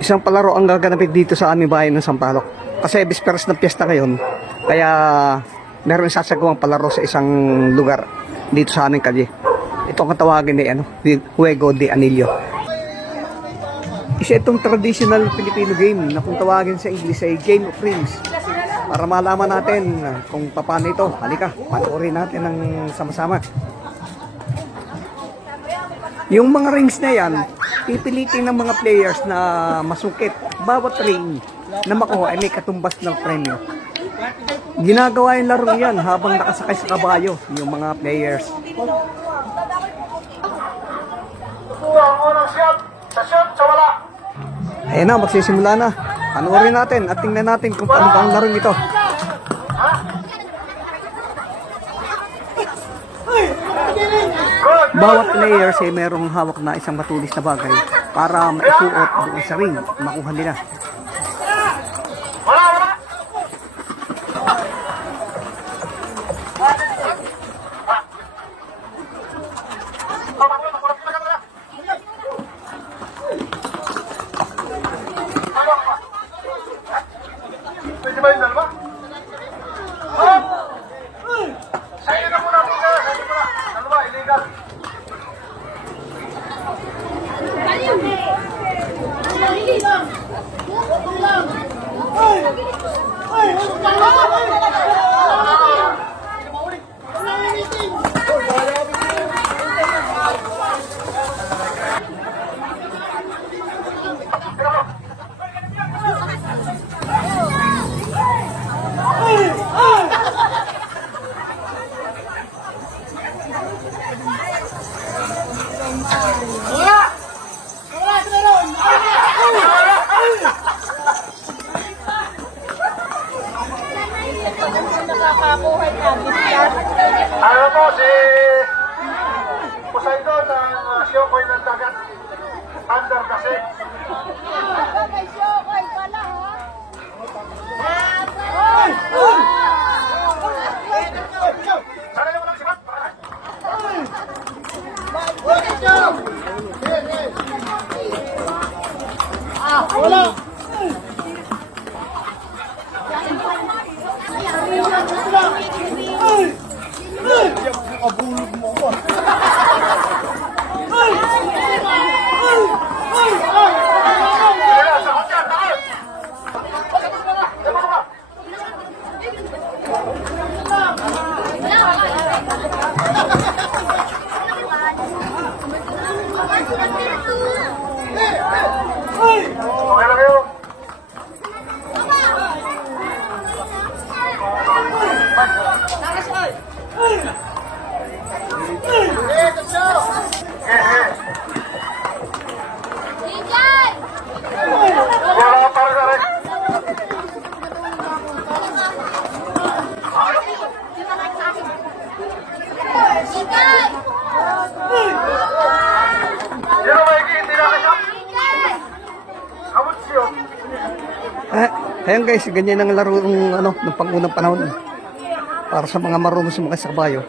Isang palaro ang gaganapin dito sa aming bahay ng Sampaloc. Kasi bisperas ng piyesta ngayon, kaya meron sasagawang palaro sa isang lugar dito sa aming kalye. Ito ang katawagin ni Juego de Anillo. Isa itong traditional Filipino game na kung tawagin sa English ay Game of Rings. Para malaman natin kung paano ito, halika, panoorin natin ng sama-sama. Yung mga rings na yan, pipilitin ng mga players na masukit. Bawat ring na makuha ay may katumbas ng premyo. Ginagawa yung laro yan habang nakasakay sa kabayo yung mga players. Ayan na, magsisimula na. Panoorin natin at tingnan natin kung paano ba ang laro ito. Bawat players ay merong hawak na isang matulis na bagay para maisuot doon sa ring makuha nila. Ano po si Poseidon ng Siyokoy ng Dagat Under kasi Kay Siyokoy pala ha. sana naman ang sibat. Wala. Abulog mo ko. Okay lang kayo. Wala ka para na rin. Sino ba hindi na kayo? Kamot siyo. Ayan guys, ganyan ang laro ng pangunang panahon. Para sa mga marunong sumakay sa kabayo.